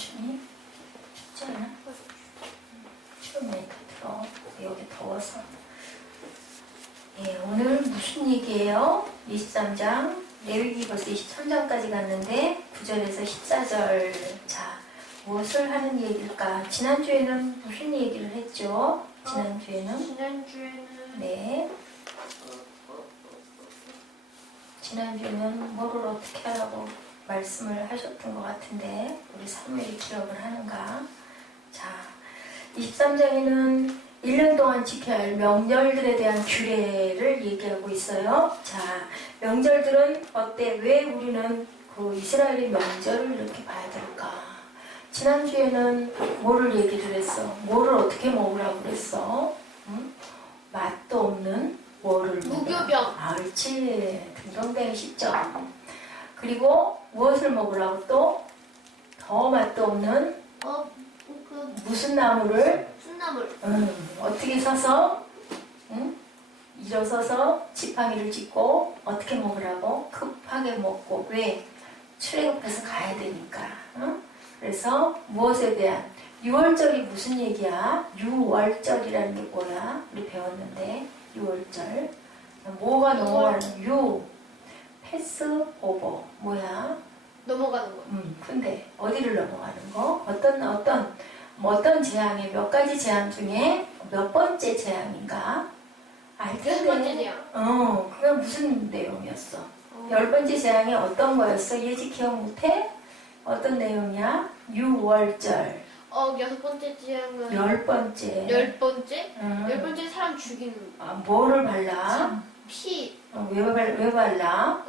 춤이 쉽지 않아? 춤에 들어. 여기 더워서. 예, 오늘 무슨 얘기예요? 23장. 레위기 벌써 23장까지 갔는데 9절에서 14절. 자, 무엇을 하는 얘기일까? 지난주에는 무슨 얘기를 했죠? 지난주에는 네. 지난주에는 뭐를 어떻게 하라고 말씀을 하셨던 것 같은데 우리 사무엘이 기억을 하는가? 자, 23장에는 1년 동안 지켜야 할 명절들에 대한 규례를 얘기하고 있어요. 자, 명절들은 어때? 왜 우리는 그 이스라엘의 명절을 이렇게 봐야 될까? 지난주에는 뭐를 얘기를 했어? 뭐를 어떻게 먹으라고 그랬어? 응? 맛도 없는 뭐를 무교병. 아, 그렇지. 딩동댕 10점. 그리고 무엇을 먹으라고 또? 더 맛도 없는 무슨 나무를? 순나물. 어떻게 서서? 일어서서 지팡이를 짚고 어떻게 먹으라고? 급하게 먹고. 왜? 출애굽해서 가야 되니까. 그래서 무엇에 대한? 6월절이 무슨 얘기야? 6월절이라는 게 뭐야? 우리 배웠는데 6월절. 뭐가 넘어가는? 패스 오버. 뭐야? 넘어가는 거. 근데 어디를 넘어가는 거? 어떤 재앙에 몇 가지 재앙 중에 몇 번째 재앙인가? 알 텐데. 10번째 재앙. 그게 무슨 내용이었어? 10번째 재앙이 어떤 거였어? 예지 기억 못해? 어떤 내용이야? 6월절. 6번째 재앙은 10번째. 10번째? 10번째 사람 죽이는 거. 아, 뭐를 발라? 피. 왜 발라?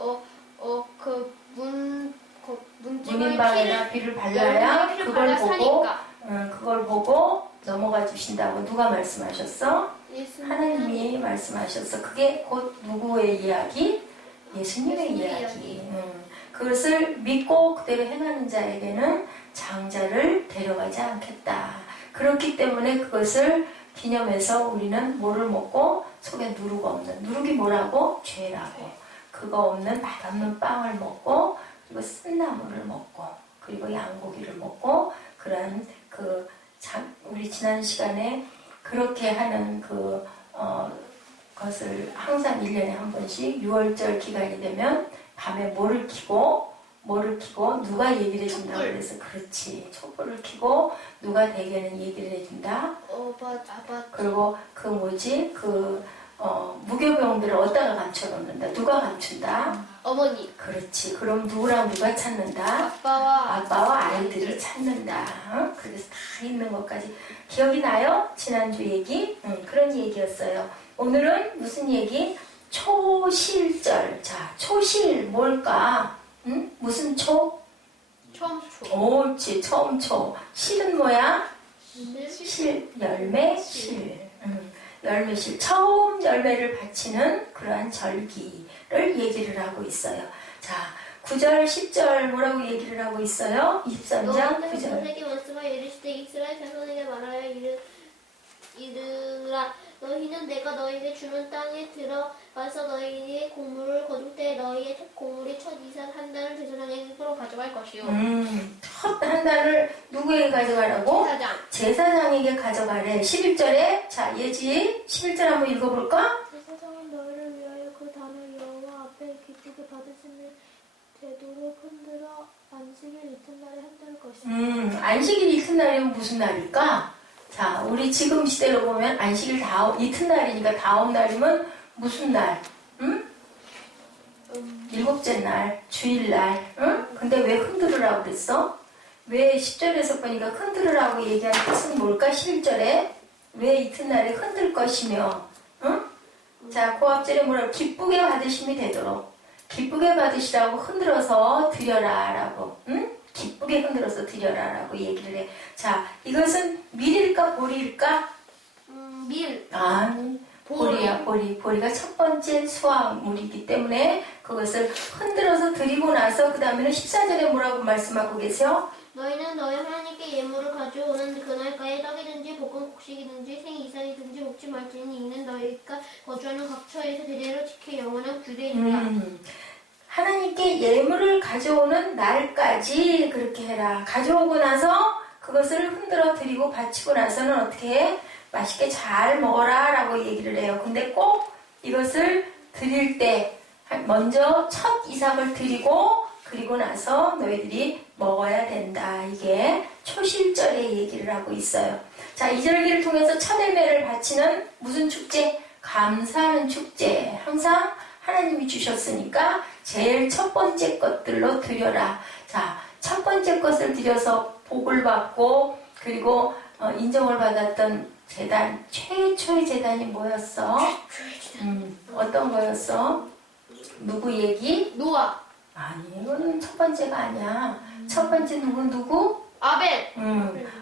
문인방에다 피를 발라야 그걸 보고 넘어가 주신다고 누가 말씀하셨어? 하나님이 말씀하셨어. 그게 곧 누구의 이야기? 예수님의 이야기. 그것을 믿고 그대로 행하는 자에게는 장자를 데려가지 않겠다. 그렇기 때문에 그것을 기념해서 우리는 뭐를 먹고 속에 누룩 없는, 누룩이 뭐라고? 죄라고. 그거 없는 맛없는 빵을 먹고 그리고 쓴나물을 먹고 그리고 양고기를 먹고 그런 우리 지난 시간에 그렇게 하는 것을 항상 1년에 한 번씩 6월절 기간이 되면 밤에 뭐를 켜고 누가 얘기를 해준다고 그래서 그렇지. 촛불을 켜고 누가 대개는 얘기를 해준다. 그리고 무교병들을 어디다가 감춰놓는다. 누가 감춘다? 어머니. 그렇지. 그럼 누구랑 누가 찾는다? 아빠와 아이들이 찾는다. 그래서 다 있는 것까지 기억이 나요? 지난주 얘기? 그런 얘기였어요. 오늘은 무슨 얘기? 초실절. 자, 초실 뭘까? 무슨 초? 처음 초. 옳지. 처음 초. 실은 뭐야? 실, 열매, 실. 열매실. 처음 열매를 바치는 그러한 절기를 얘기를 하고 있어요. 자, 9절, 10절 뭐라고 얘기를 하고 있어요? 23장 9절. 너희에게 말씀하 이르시되 이스라엘 자손에게 말하여 이르라. 너희는 내가 너희에게 주는 땅에 들어가서 너희의 곡물을 거둘 때 너희의 곡물의 첫 이삭 한 단을 제사장에게로 가져갈 것이요. 첫 한 단을 누구에게 가져가라고? 제사장에게 가져가래. 11절에 자 예지 11절 한번 읽어볼까? 제사장은 너희를 위하여 그 단을 여호와 앞에 기쁘게 받으시는 되도록 흔들어 안식일 이튿날에 흔들 것이다. 안식일 이튿날이면 무슨 날일까? 자, 우리 지금 시대로 보면 안식일 이튿날이니까 다음 날이면 무슨 날? 일곱째 날, 주일날. 근데 왜 흔들으라고 그랬어? 왜 10절에서 보니까 흔들으라고 얘기한 뜻은 뭘까? 11절에 왜 이튿날에 흔들 것이며 자, 그 앞절에 뭐라고? 기쁘게 받으심이 되도록 기쁘게 받으시라고 흔들어서 드려라 라고 기쁘게 흔들어서 드려라 라고 얘기를 해. 자, 이것은 밀일까 보리일까? 밀. 아니, 보리야, 보리. 보리가 첫 번째 수확물이기 때문에 그것을 흔들어서 드리고 나서 그 다음에는 14절에 뭐라고 말씀하고 계세요? 너희는 너희 하나님께 예물을 가져오는 그날까지 떡이든지 볶은 곡식이든지 생이삭이든지 먹지 말지니 이는 너희가 거주하는 각처에서 대대로 지켜 영원한 규례이니라. 하나님께 예물을 가져오는 날까지 그렇게 해라. 가져오고 나서 그것을 흔들어 드리고 바치고 나서는 어떻게 해? 맛있게 잘 먹어라 라고 얘기를 해요. 근데 꼭 이것을 드릴 때 먼저 첫 이삭을 드리고 그리고 나서 너희들이 먹어야 된다. 이게 초실절의 얘기를 하고 있어요. 자, 이 절기를 통해서 첫 예배를 바치는 무슨 축제? 감사하는 축제. 항상 하나님이 주셨으니까 제일 첫 번째 것들로 드려라. 자, 첫 번째 것을 드려서 복을 받고 그리고 인정을 받았던 제단, 최초의 제단이 뭐였어? 어떤 거였어? 누구 얘기? 노아. 아니, 이거는 첫 번째가 아니야. 첫 번째 누구? 아벨.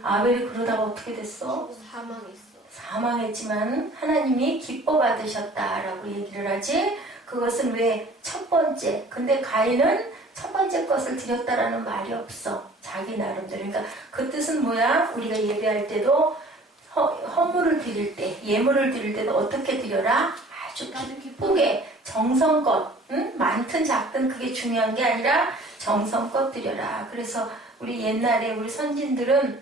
아벨이 그러다가 어떻게 됐어? 사망했어. 사망했지만 하나님이 기뻐 받으셨다라고 얘기를 하지. 그것은 왜 첫 번째? 근데 가인은 첫 번째 것을 드렸다라는 말이 없어. 자기 나름대로. 그러니까 그 뜻은 뭐야? 우리가 예배할 때도 헌물을 드릴 때, 예물을 드릴 때도 어떻게 드려라? 아주 기쁘게 정성껏, 많든 작든 그게 중요한 게 아니라 정성껏 드려라. 그래서 우리 옛날에 우리 선진들은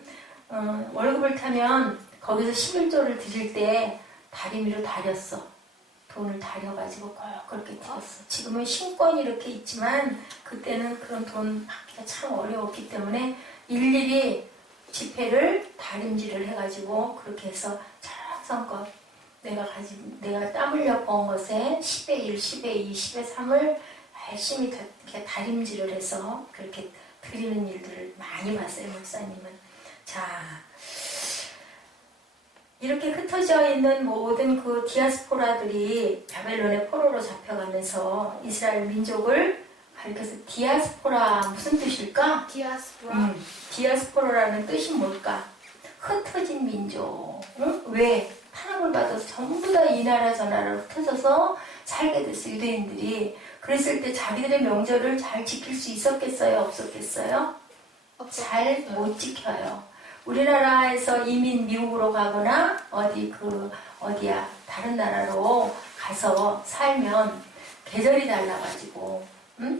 월급을 타면 거기서 11조를 드릴 때 다리미로 다렸어. 돈을 다려가지고 꼭 그렇게 드렸어. 지금은 신권이 이렇게 있지만 그때는 그런 돈 받기가 참 어려웠기 때문에 일일이 지폐를 다림질을 해가지고 그렇게 해서 정성껏 내가 땀 흘려 번 것에 10의 1, 10의 2, 10의 3을 열심히 이렇게 다림질을 해서 그렇게 드리는 일들을 많이 봤어요, 목사님은. 자, 이렇게 흩어져 있는 모든 그 디아스포라들이 바벨론의 포로로 잡혀가면서 이스라엘 민족을 가리켜서 디아스포라 무슨 뜻일까? 디아스포라. 디아스포라라는 뜻이 뭘까? 흩어진 민족. 왜? 탄압을 받아서 전부 다 이 나라 저 나라로 흩어져서 살게 됐어요, 유대인들이. 그랬을 때 자기들의 명절을 잘 지킬 수 있었겠어요, 없었겠어요? 잘 못 지켜요. 우리나라에서 이민 미국으로 가거나 어디야 다른 나라로 가서 살면 계절이 달라가지고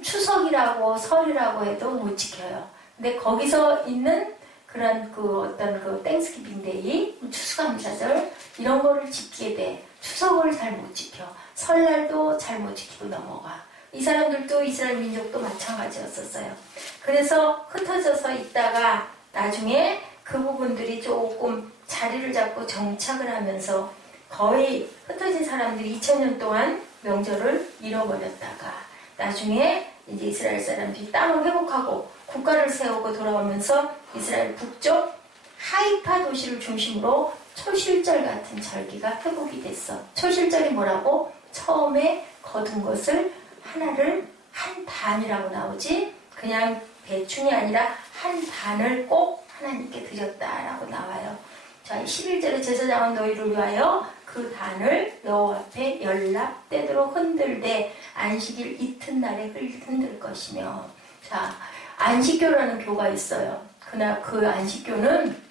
추석이라고 설이라고 해도 못 지켜요. 근데 거기서 있는 그런 어떤 땡스기빙 데이, 추수감사절 이런 거를 지키게 돼. 추석을 잘 못 지켜. 설날도 잘 못 지키고 넘어가. 이 사람들도 이스라엘 민족도 마찬가지였었어요. 그래서 흩어져서 있다가 나중에 그 부분들이 조금 자리를 잡고 정착을 하면서 거의 흩어진 사람들이 2000년 동안 명절을 잃어버렸다가 나중에 이제 이스라엘 사람들이 땅을 회복하고 국가를 세우고 돌아오면서 이스라엘 북쪽 하이파 도시를 중심으로 초실절 같은 절기가 회복이 됐어. 초실절이 뭐라고? 처음에 거둔 것을 하나를 한 단이라고 나오지 그냥 대충이 아니라 한 단을 꼭 하나님께 드렸다라고 나와요. 자, 11절에 제사장은 너희를 위하여 그 단을 여호와 앞에 연락되도록 흔들되 안식일 이튿날에 흔들 것이며. 자, 안식교라는 교가 있어요. 그날 그 안식교는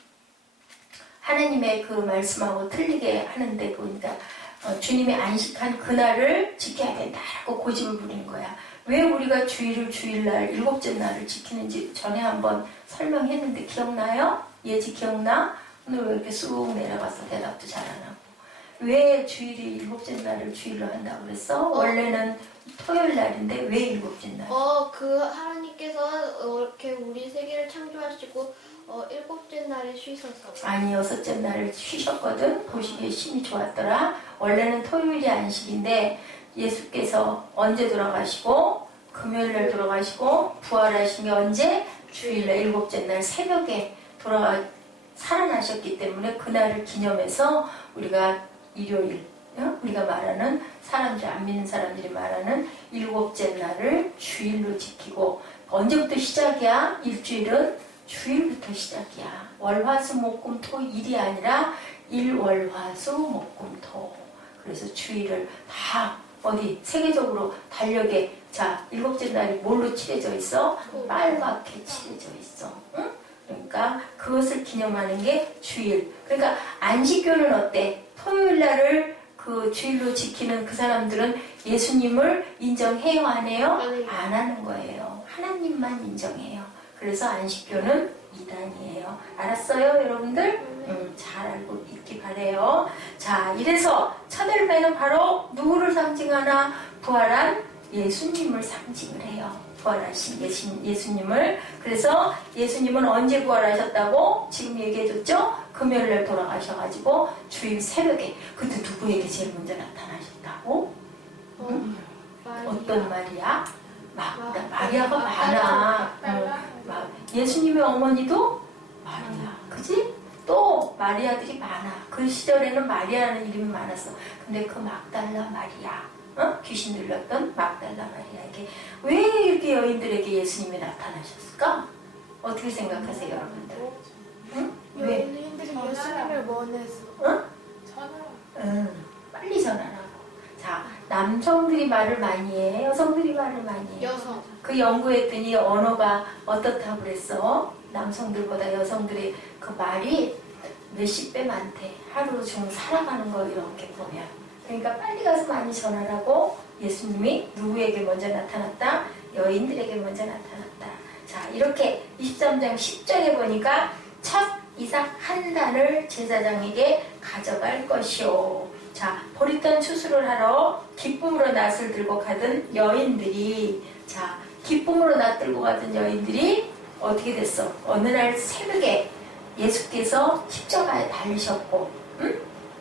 하나님의 그 말씀하고 틀리게 하는데 그러니까 주님이 안식한 그날을 지켜야 된다라고 고집을 부리는 거야. 왜 우리가 주일날 일곱째 날을 지키는지 전에 한번 설명했는데 기억나요? 예지 기억나? 오늘 왜 이렇게 쑥 내려가서 대답도 잘 안 하고. 왜 주일이 일곱째 날을 주일로 한다고 그랬어? 원래는 토요일 날인데 왜 일곱째 날? 그 하나님께서 이렇게 우리 세계를 창조하시고 일곱째 날에 쉬셔서. 아니, 여섯째 날을 쉬셨거든. 보시기에 심히 좋았더라. 원래는 토요일이 안식인데 예수께서 언제 돌아가시고 금요일날 돌아가시고 부활하신 게 언제? 주일날 일곱째 날 새벽에 살아나셨기 때문에 그날을 기념해서 우리가 일요일 우리가 말하는 사람들 안 믿는 사람들이 말하는 일곱째 날을 주일로 지키고 언제부터 시작이야? 일주일은 주일부터 시작이야. 월화수목금토 일이 아니라 일월화수목금토. 그래서 주일을 다 어디 세계적으로 달력에 자 일곱째 날이 뭘로 칠해져 있어? 빨갛게 칠해져 있어. 응? 그러니까 그것을 기념하는 게 주일. 그러니까 안식교는 어때? 토요일 날을 그 주일로 지키는 그 사람들은 예수님을 인정해요, 안 해요? 안 하는 거예요. 하나님만 인정해요. 그래서 안식교는 이단이에요. 알았어요, 여러분들? 잘 알고 있기 바래요. 자, 이래서 첫 열매는 바로 누구를 상징하나? 부활한 예수님을 상징을 해요. 부활하신 예수님을. 그래서 예수님은 언제 부활하셨다고? 지금 얘기해줬죠? 금요일날 돌아가셔가지고 주일 새벽에. 그때 누구에게 제일 먼저 나타나셨다고? 어떤 말이야? 마리아가 많아. 예수님의 어머니도 마리아. 그지? 또 마리아들이 많아. 그 시절에는 마리아라는 이름이 많았어. 근데 그 막달라 마리아, 귀신 들렸던 막달라 마리아에게 왜 이렇게 여인들에게 예수님이 나타나셨을까? 어떻게 생각하세요, 여러분들? 응? 왜? 여인들이 예수님을 원해서. 응? 전화. 빨리 전하라고. 자, 남성들이 말을 많이 해, 여성들이 말을 많이 해. 여성. 그 연구했더니 언어가 어떻다고 그랬어? 남성들보다 여성들이 그 말이 몇십 배 많대. 하루 중 살아가는 거 이렇게 보면. 그러니까 빨리 가서 많이 전하라고 예수님이 누구에게 먼저 나타났다? 여인들에게 먼저 나타났다. 자, 이렇게 23장 10절에 보니까 첫 이삭 한 단을 제사장에게 가져갈 것이요. 자, 보리던 추수를 하러 기쁨으로 낫을 들고 가던 여인들이, 자, 기쁨으로 낫 들고 가던 여인들이 어떻게 됐어? 어느 날 새벽에 예수께서 십자가에 달리셨고,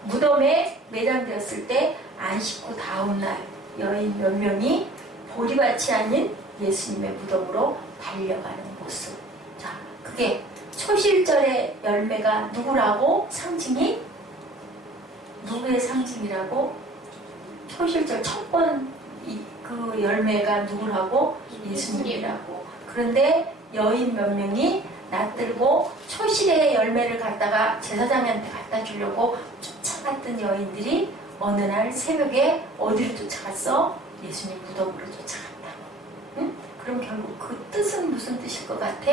무덤에 매장되었을 때 안식 후 다음 날 여인 몇 명이 보리밭이 아닌 예수님의 무덤으로 달려가는 모습. 자, 그게 초실절의 열매가 누구라고? 상징이? 누구의 상징이라고? 초실절 첫 번 그 열매가 누구라고? 예수님이라고. 그런데 여인 몇 명이 낯들고 초실의 열매를 갖다가 제사장한테 갖다 주려고 쫓아갔던 여인들이 어느 날 새벽에 어디로 쫓아갔어? 예수님 무덤으로 쫓아갔다고. 응? 그럼 결국 그 뜻은 무슨 뜻일 것 같아?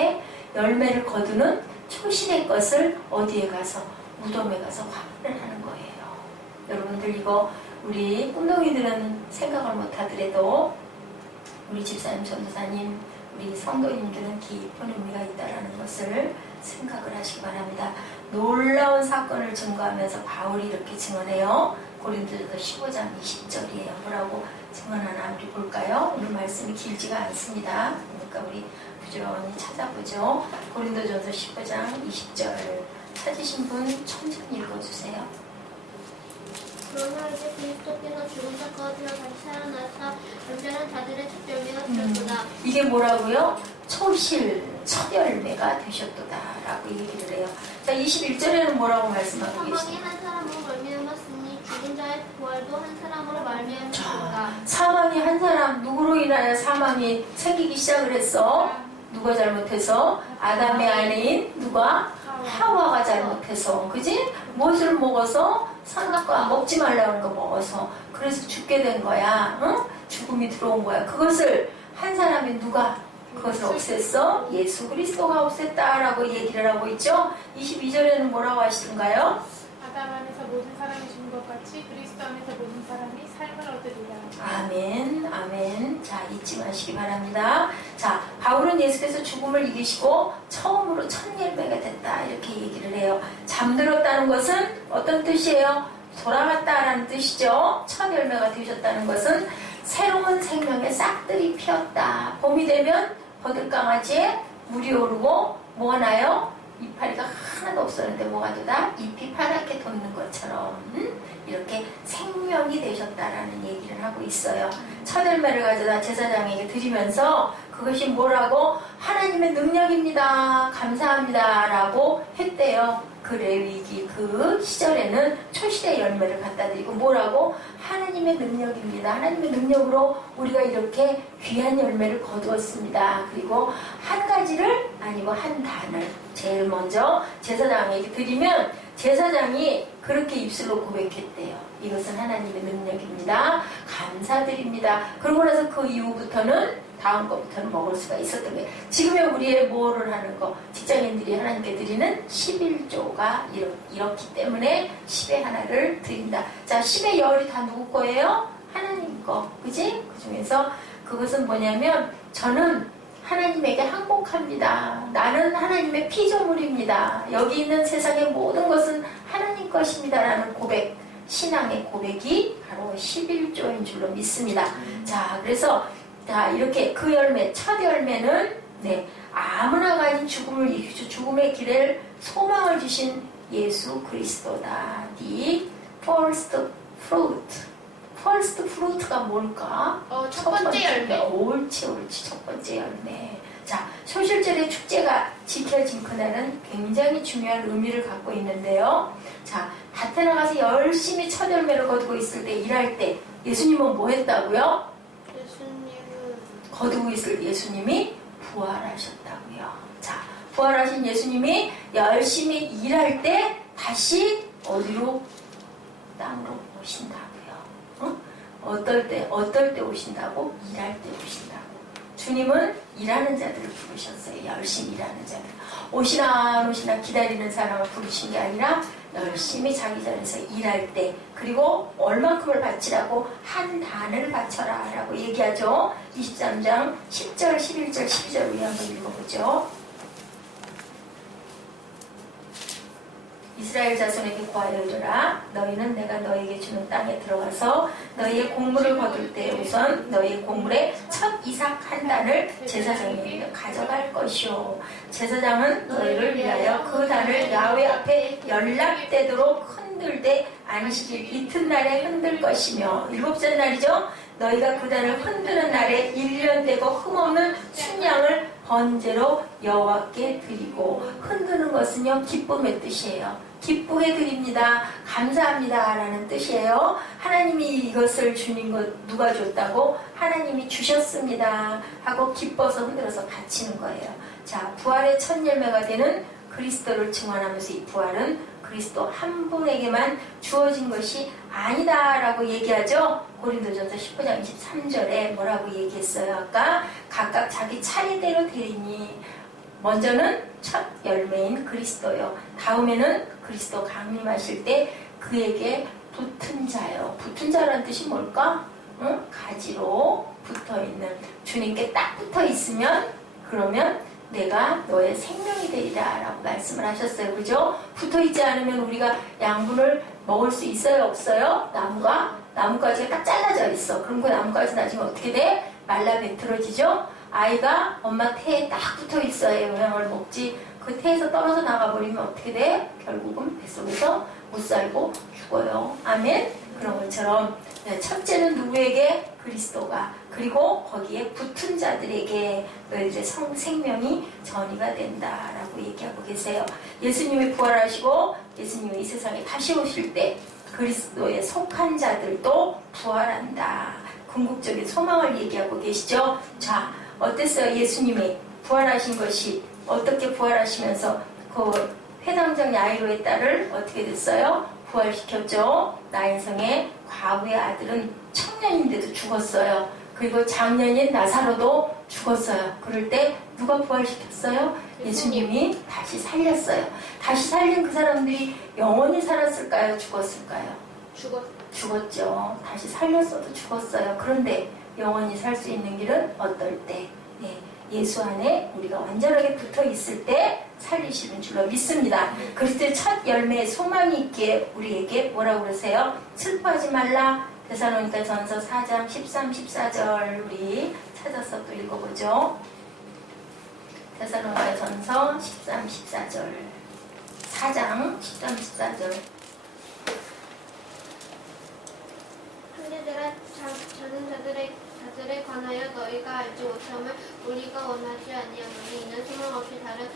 열매를 거두는 초실의 것을 어디에 가서? 무덤에 가서 확인을 하는 거예요. 여러분들 이거 우리 꿈동이들은 생각을 못하더라도 우리 집사님, 전도사님, 우리 성도님들은 깊은 의미가 있다는 것을 생각을 하시기 바랍니다. 놀라운 사건을 증거하면서 바울이 이렇게 증언해요. 고린도전서 15장 20절이에요. 뭐라고 증언하나 우리 볼까요? 오늘 말씀이 길지가 않습니다. 그러니까 우리 부지런히 찾아보죠. 고린도전서 15장 20절 찾으신 분 천천히 읽어주세요. 그러나 이제 그리스도께서 죽은 자 가운데서 다시 살아나사 온전한 자들의 첫 열매가 되셨도다. 이게 뭐라고요? 초실 첫 열매가 되셨도다 라고 얘기를 해요. 자, 21절에는 뭐라고 말씀하고 사망이 계십니까? 한 사람으로 말미암았으니 죽은 자의 부활도 한 사람으로 말미암았도다. 자, 사망이 한 사람, 누구로 인하여 사망이 생기기 시작을 했어? 누가 잘못해서? 아담의 아내인 누가? 하와가 잘못해서. 그지? 무엇을 먹어서? 선악과 먹지 말라는 거 먹어서. 그래서 죽게 된 거야. 응? 죽음이 들어온 거야. 그것을 한 사람이 누가 그것을 없앴어? 예수 그리스도가 없앴다라고 얘기를 하고 있죠. 22절에는 뭐라고 하시던가요? 아담 안에서 모든 사람이 죽은 것 같이 그리스도 안에서 모든 사람이 삶을 얻으리라. 아멘, 아멘. 자, 잊지 마시기 바랍니다. 자, 바울은 예수께서 죽음을 이기시고 처음으로 첫 열매가 됐다 이렇게 얘기를 해요. 잠들었다는 것은 어떤 뜻이에요? 돌아갔다라는 뜻이죠. 첫 열매가 되셨다는 것은 새로운 생명의 싹들이 피었다. 봄이 되면 버들강아지에 물이 오르고 뭐가 나요? 이파리가 하나도 없었는데 뭐가 되다? 잎이 파랗게 돋는 것처럼 이렇게 생명이 되셨다라는 얘기를 하고 있어요. 첫 열매를 가져다 제사장에게 드리면서 그것이 뭐라고? 하나님의 능력입니다. 감사합니다. 라고 했대요. 그 레위기 그 시절에는 초실의 열매를 갖다 드리고 뭐라고? 하나님의 능력입니다. 하나님의 능력으로 우리가 이렇게 귀한 열매를 거두었습니다. 그리고 한 가지를 아니고 한 단을 제일 먼저 제사장에게 드리면 제사장이 그렇게 입술로 고백했대요. 이것은 하나님의 능력입니다. 감사드립니다. 그러고 나서 그 이후부터는 다음 거부터는 먹을 수가 있었던 거예요. 지금의 우리의 뭐를 하는 거, 직장인들이 하나님께 드리는 11조가 이렇기 때문에 10의 하나를 드린다. 자, 10의 열이 다 누구 거예요? 하나님 거. 그지? 그 중에서 그것은 뭐냐면 저는 하나님에게 항복합니다. 나는 하나님의 피조물입니다. 여기 있는 세상의 모든 것은 하나님 것입니다. 라는 고백, 신앙의 고백이 바로 11조인 줄로 믿습니다. 자, 그래서 자, 이렇게 그 열매, 첫 열매는 네, 아무나 가진 죽음을 이기주 죽음의 길에 소망을 주신 예수 그리스도다. The first fruit. first fruit가 뭘까? 첫 번째 열매. 옳지. 첫 번째 열매. 자, 소실절의 축제가 지켜진 그날은 굉장히 중요한 의미를 갖고 있는데요. 자, 밭에 나가서 열심히 첫 열매를 거두고 있을 때, 일할 때 예수님은 뭐 했다고요? 예수님은 거두고 있을 때 예수님이 부활하셨다고요. 자, 부활하신 예수님이 열심히 일할 때 다시 어디로? 땅으로 오신다고요. 응? 어떨 때 오신다고? 일할 때 오신다고. 주님은 일하는 자들을 부르셨어요. 열심히 일하는 자들. 오시나 안 오시나 기다리는 사람을 부르신 게 아니라 열심히 자기 자리에서 일할 때, 그리고 얼만큼을 바치라고? 한 단을 바쳐라 라고 얘기하죠. 23장 10절, 11절, 12절 우리 한번 읽어보죠. 이스라엘 자손에게 구하여 이르라. 너희는 내가 너희에게 주는 땅에 들어가서 너희의 곡물을 거둘 때 우선 너희의 곡물의 첫 이삭 한 단을 제사장에게 가져갈 것이요. 제사장은 너희를 위하여 그 단을 야훼 앞에 연락되도록 흔들되 안식일 이튿날에 흔들 것이며, 일곱째 날이죠. 너희가 그 단을 흔드는 날에 1년 되고 흠없는 순양을 번제로 여호와께 드리고, 흔드는 것은요 기쁨의 뜻이에요. 기쁘게 드립니다. 감사합니다. 라는 뜻이에요. 하나님이 이것을 주는 것 누가 줬다고? 하나님이 주셨습니다. 하고 기뻐서 흔들어서 바치는 거예요. 자, 부활의 첫 열매가 되는 그리스도를 증언하면서 이 부활은 그리스도 한 분에게만 주어진 것이 아니다라고 얘기하죠. 고린도전서 19장 23절에 뭐라고 얘기했어요? 아까 각각 자기 차례대로 되리니, 먼저는 첫 열매인 그리스도요. 다음에는 그리스도 강림하실 때 그에게 붙은 자요. 붙은 자라는 뜻이 뭘까? 응? 가지로 붙어있는, 주님께 딱 붙어있으면 그러면 내가 너의 생명이 되리라 라고 말씀을 하셨어요. 그죠? 붙어있지 않으면 우리가 양분을 먹을 수 있어요? 없어요? 나뭇가지가 딱 잘라져 있어. 그럼 그 나뭇가지 나중에 어떻게 돼? 말라 비틀어지죠? 아이가 엄마 태에 딱 붙어 있어야 영양을 먹지. 그 태에서 떨어져 나가버리면 어떻게 돼? 결국은 뱃속에서 못 살고 죽어요. 아멘? 그런 것처럼 첫째는 누구에게? 그리스도가. 그리고 거기에 붙은 자들에게 너희들의 생명이 전이가 된다라고 얘기하고 계세요. 예수님이 부활하시고 예수님이 이 세상에 다시 오실 때 그리스도에 속한 자들도 부활한다. 궁극적인 소망을 얘기하고 계시죠. 자, 어땠어요? 예수님이 부활하신 것이 어떻게 부활하시면서 그 회당장 야이로의 딸을 어떻게 됐어요? 부활시켰죠. 나인성의 과부의 아들은 청년인데도 죽었어요. 그리고 장년인 나사로도 죽었어요. 그럴 때 누가 부활시켰어요? 예수님이 다시 살렸어요. 다시 살린 그 사람들이 영원히 살았을까요? 죽었을까요? 죽었죠. 다시 살렸어도 죽었어요. 그런데 영원히 살 수 있는 길은 어떨 때? 네, 예수 안에 우리가 완전하게 붙어 있을 때 살리시는 줄로 믿습니다. 그리스도의 첫 열매에 소망이 있게 우리에게 뭐라고 그러세요? 슬퍼하지 말라. 데살로니가 전서 4장 13, 14절 우리 찾아서 또 읽어보죠. 데살로니가 전서 13, 14절 4장 13, 14절 형제들아, 자는 자들에 관하여 너희가 알지 못함을 우리가 원하지 아니하노니, 이는 소망 없이 다른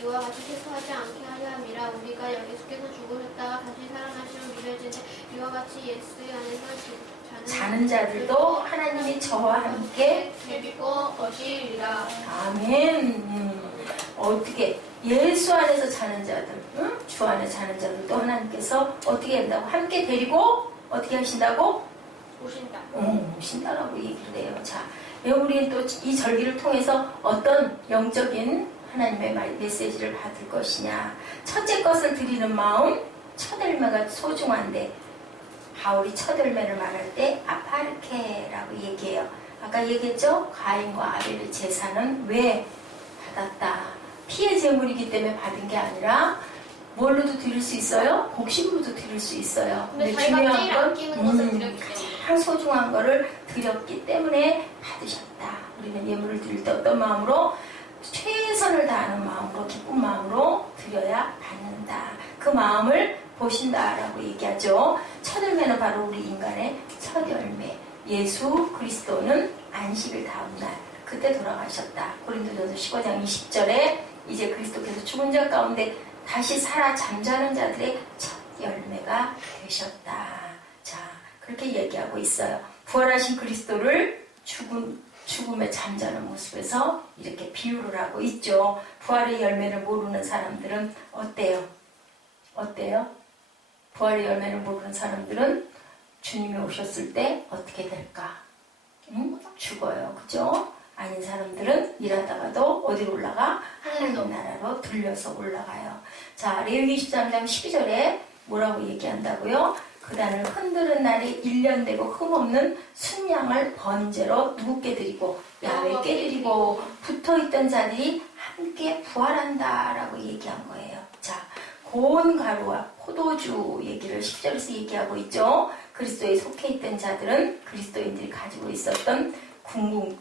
이와 같이 슬퍼하지 않게 하려 함이라. 우리가 예수께서 죽으셨다가 다시 살아나시면 믿어지는데, 이와 같이 예수 안에서 자는 자들도 하나님이 저와 함께 데리고 오시리라. 아멘. 어떻게 예수 안에서 자는 자들, 응? 주 안에 자는 자들도 하나님께서 어떻게 한다고? 함께 데리고 어떻게 하신다고? 오신다. 오신다라고 얘기를 해요. 자, 우리는 또 이 절기를 통해서 어떤 영적인 하나님의 메시지를 받을 것이냐. 첫째 것을 드리는 마음, 첫 열매가 소중한데 바울이 첫 열매를 말할 때 아파르케라고 얘기해요. 아까 얘기했죠? 가인과 아벨의 제사는 왜 받았다. 피의 제물이기 때문에 받은 게 아니라 뭘로도 드릴 수 있어요? 곡식으로도 드릴 수 있어요. 근데 자기가 제일 아끼는 것을 드렸기 때문에. 가장 소중한 거를 드렸기 때문에 받으셨다. 우리는 예물을 드릴 때 어떤 마음으로? 최선을 다하는 마음으로, 기쁜 마음으로 드려야 받는다. 그 마음을 보신다라고 얘기하죠. 첫 열매는 바로 우리 인간의 첫 열매. 예수 그리스도는 안식일 다음날 그때 돌아가셨다. 고린도전서 15장 20절에 이제 그리스도께서 죽은 자 가운데 다시 살아 잠자는 자들의 첫 열매가 되셨다. 자, 그렇게 얘기하고 있어요. 부활하신 그리스도를 죽음에 잠자는 모습에서 이렇게 비유를 하고 있죠. 부활의 열매를 모르는 사람들은 어때요? 부활의 열매를 모르는 사람들은 주님이 오셨을 때 어떻게 될까? 죽어요. 그죠? 아닌 사람들은 일하다가도 어디로 올라가? 하나님 나라로 들려서 올라가요. 자, 레위기 13장 12절에 뭐라고 얘기한다고요? 그단을 흔드는 날이 1년 되고 흠없는 순양을 번제로 누구께 드리고 야훼께 드리고 붙어있던 자들이 함께 부활한다라고 얘기한 거예요. 자, 고운 가루와 포도주 얘기를 10절에서 얘기하고 있죠. 그리스도에 속해 있던 자들은 그리스도인들이 가지고 있었던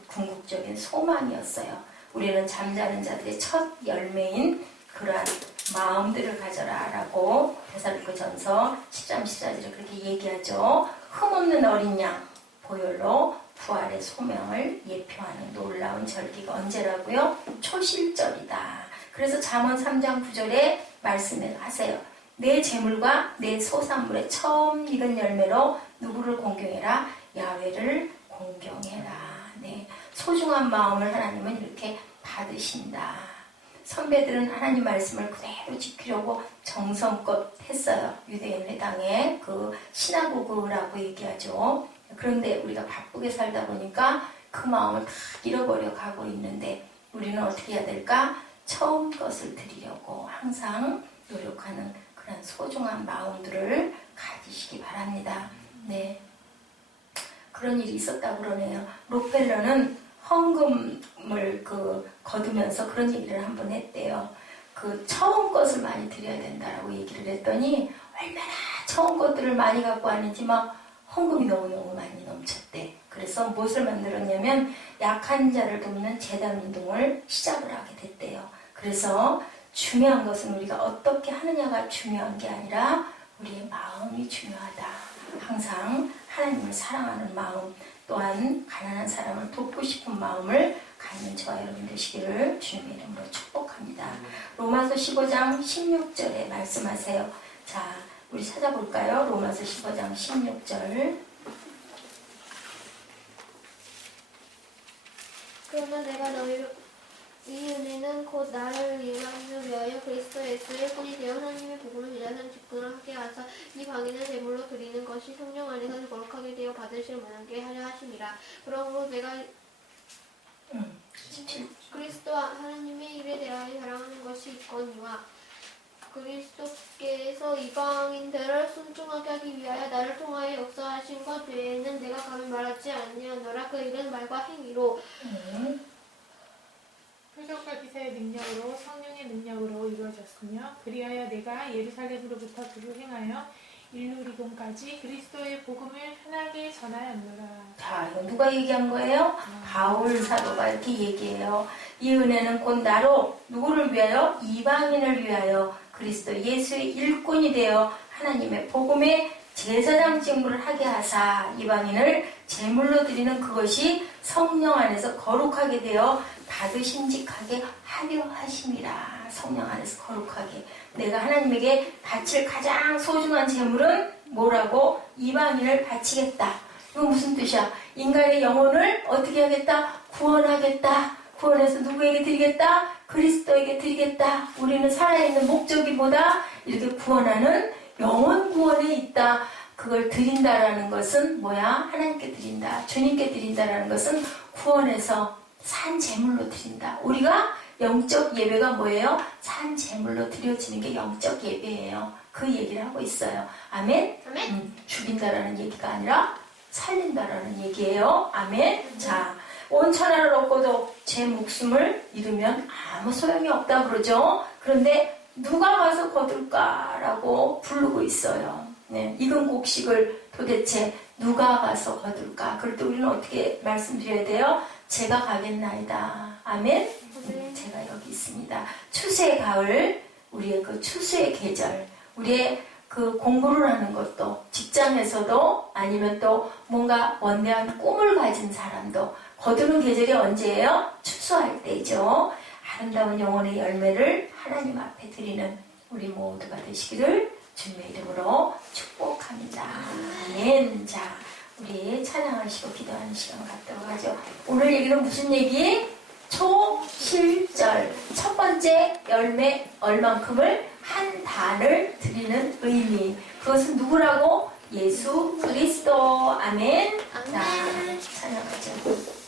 궁극적인 소망이었어요. 우리는 잠자는 자들의 첫 열매인 그러한 마음들을 가져라 라고 데살로니가전서 10장 14절에 그렇게 얘기하죠. 흠없는 어린 양 보혈로 부활의 소명을 예표하는 놀라운 절기가 언제라고요? 초실절이다. 그래서 잠언 3장 9절에 말씀을 하세요. 내 재물과 내 소산물의 처음 익은 열매로 누구를 공경해라? 야훼를 공경해라. 네, 소중한 마음을 하나님은 이렇게 받으신다. 선배들은 하나님 말씀을 그대로 지키려고 정성껏 했어요. 유대인 회당에 그 시나고그라고 얘기하죠. 그런데 우리가 바쁘게 살다 보니까 그 마음을 다 잃어버려 가고 있는데 우리는 어떻게 해야 될까? 처음 것을 드리려고 항상 노력하는 그런 소중한 마음들을 가지시기 바랍니다. 네, 그런 일이 있었다고 그러네요. 록펠러는 헌금을 거두면서 그런 얘기를 한번 했대요. 처음 것을 많이 드려야 된다라고 얘기를 했더니 얼마나 처음 것들을 많이 갖고 왔는지 막 헌금이 너무너무 많이 넘쳤대. 그래서 무엇을 만들었냐면 약한 자를 돕는 재단 운동을 시작을 하게 됐대요. 그래서 중요한 것은 우리가 어떻게 하느냐가 중요한 게 아니라 우리의 마음이 중요하다. 항상 하나님을 사랑하는 마음, 또한 가난한 사람을 돕고 싶은 마음을 갖는 저와 여러분 되시기를 주님의 이름으로 축복합니다. 로마서 15장 16절에 말씀하세요. 자, 우리 찾아볼까요? 로마서 15장 16절. 그러나 내가 이 은혜는 곧 나를 위하여 그리스도 예수의 뿐이 되어 하나님의 복음을 일하는 직분을 하게 하사 이 방에는 제물로 드리는 것이 성령 안에서 거룩하게 되어 받으실 만하게 하려 하심이라. 그러므로 내가 그리스도 하나님의 일에 대하여 자랑하는 것이 있거니와 그리스도께서 이방인들을 순종하게 하기 위하여 나를 통하여 역사하신 것 외에는 내가 감히 말하지 아니하노라. 그 일은 말과 행위로 표적과 기사의 능력으로 성령의 능력으로 이루어졌으며 그리하여 내가 예루살렘으로부터 두루 행하여 일루리곤까지 그리스도의 복음을 편하게 전하였노라. 자, 이거 누가 얘기한 거예요? 바울 사도가 이렇게 얘기해요. 이 은혜는 곧 나로 누구를 위하여? 이방인을 위하여 그리스도 예수의 일꾼이 되어 하나님의 복음의 제사장 직무를 하게 하사 이방인을 제물로 드리는 그것이 성령 안에서 거룩하게 되어 받으심직하게 하려 하심이라. 성령 안에서 거룩하게. 내가 하나님에게 바칠 가장 소중한 제물은 뭐라고? 이방인을 바치겠다. 이거 무슨 뜻이야? 인간의 영혼을 어떻게 하겠다? 구원하겠다. 구원해서 누구에게 드리겠다? 그리스도에게 드리겠다. 우리는 살아있는 목적이 뭐다? 이렇게 구원하는 영혼 구원에 있다. 그걸 드린다라는 것은 뭐야? 하나님께 드린다. 주님께 드린다라는 것은 구원해서 산 제물로 드린다. 우리가 영적 예배가 뭐예요? 산 제물로 드려지는 게 영적 예배예요. 그 얘기를 하고 있어요. 아멘? 아멘. 죽인다라는 얘기가 아니라 살린다라는 얘기예요. 아멘? 자, 온 천하를 얻고도 제 목숨을 잃으면 아무 소용이 없다 그러죠. 그런데 누가 와서 거둘까라고 부르고 있어요. 네, 익은 곡식을 도대체 누가 가서 거둘까? 그럴 때 우리는 어떻게 말씀드려야 돼요? 제가 가겠나이다. 아멘? 제가 여기 있습니다. 추수의 가을, 우리의 그 추수의 계절, 우리의 그 공부를 하는 것도, 직장에서도 아니면 또 뭔가 원대한 꿈을 가진 사람도 거두는 계절이 언제예요? 추수할 때죠. 아름다운 영혼의 열매를 하나님 앞에 드리는 우리 모두가 되시기를 주님의 이름으로 축복합니다. 아멘. 자, 우리 찬양하시고 기도하는 시간 갖도록 하죠. 오늘 얘기는 무슨 얘기? 초실절. 첫 번째 열매 얼만큼을 한 단을 드리는 의미. 그것은 누구라고? 예수 그리스도. 아멘. 자, 찬양하죠.